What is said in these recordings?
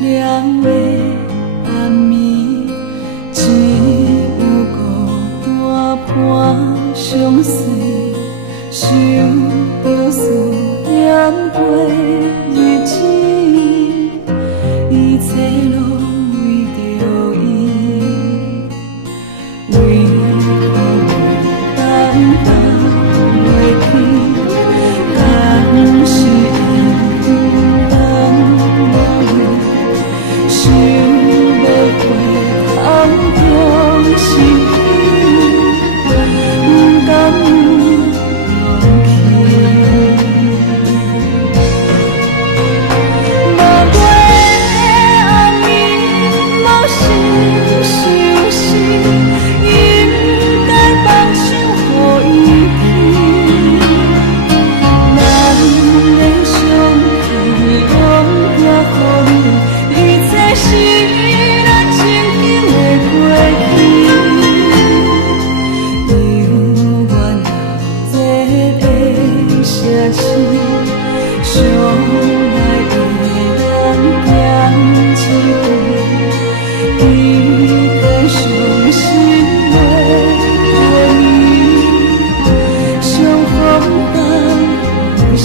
凉的暗暝，只有孤单伴相随，想着思念过日子，一切拢为着伊，为何袂当放袂去？敢是缘当无你，想要回头中是伊，不甘勇气。无月的暗暝，无心相思，应该放手予伊去。咱的相遇，拢寄予你，一切是咱曾经的过去。犹原热的城市，相爱的人行一回，伊在伤心话予伊，相逢当作是。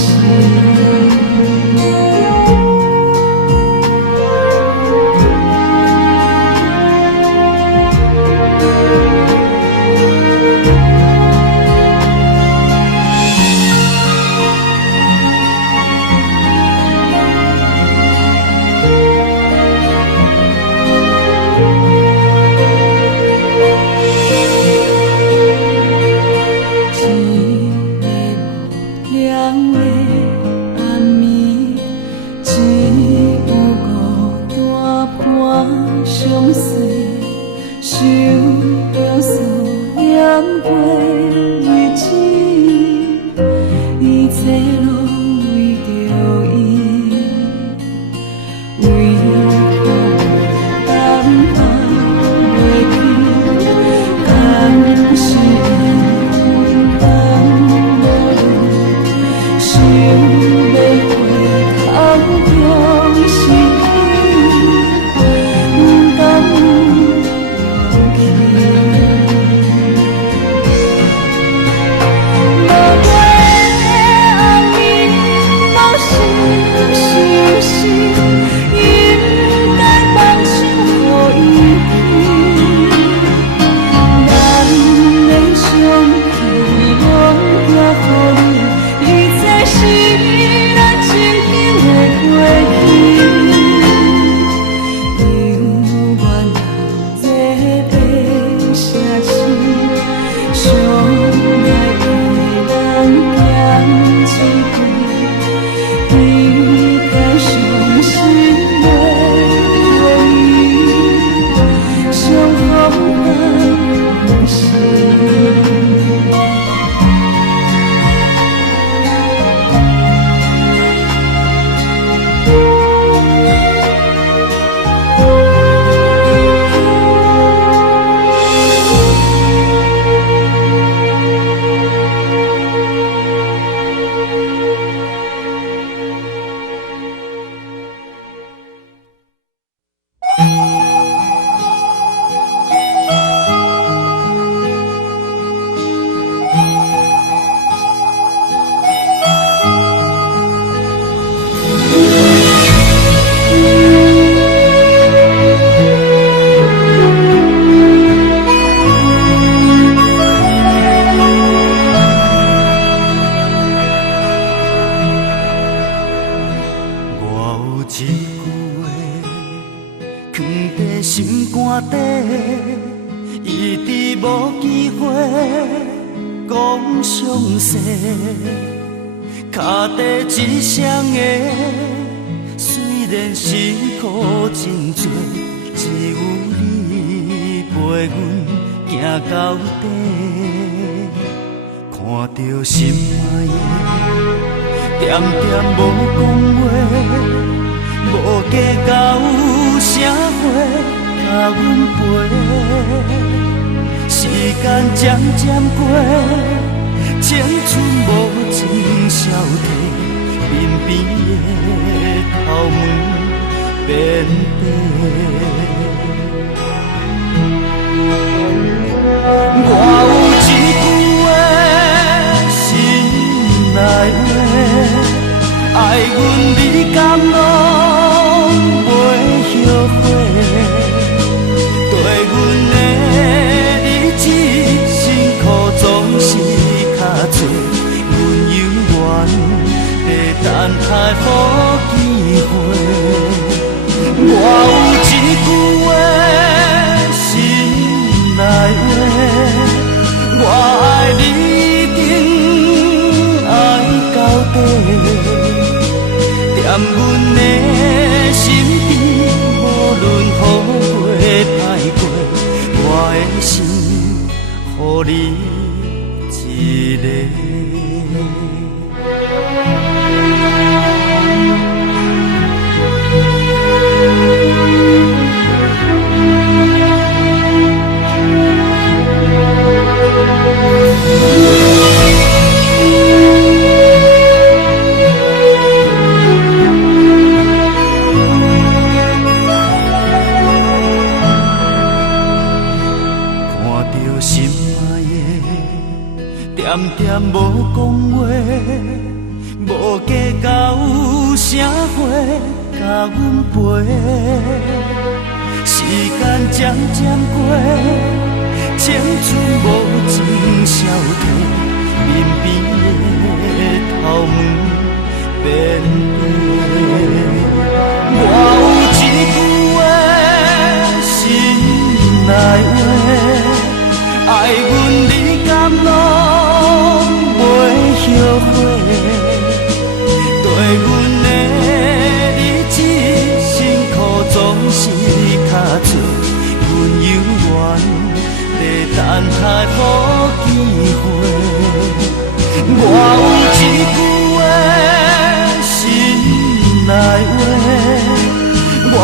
凉的暗暝，只有孤单伴相随，想着思念过日子，一切拢为着伊，为何袂当放袂去？敢是缘当无你，想要回头中是伊，不甘勇气。无月的暗暝，无心相思，应该放手予伊去。咱的相遇，拢寄予你，一切是咱曾经的过去。犹原热的城市，相爱的人行一回，伊在伤心话予伊，相逢当作是。心肝底，一直无机会讲详细，脚底一双的，虽然辛苦真多，只有你陪阮行到底，看着心爱的，点点无讲话。无计较啥货甲阮陪，时间渐渐过，青春无情消退，身边的头毛遍地。我有一句的心内话，爱阮你敢拢袂后悔？对阮的日子辛苦总是较多，阮犹原在等待好机会。我有一句的心内话，我爱你定爱到底，踮阮的身边，无论好过歹过，我的心予你一个。点点无讲话，无计较有啥货甲阮陪。时间渐渐过，青春无情消退，身边的头毛变白。我有一句的心内话，爱阮你敢拢后悔？对阮的日子辛苦总是较多，阮犹原在等待好机会。我有一句的心内话，我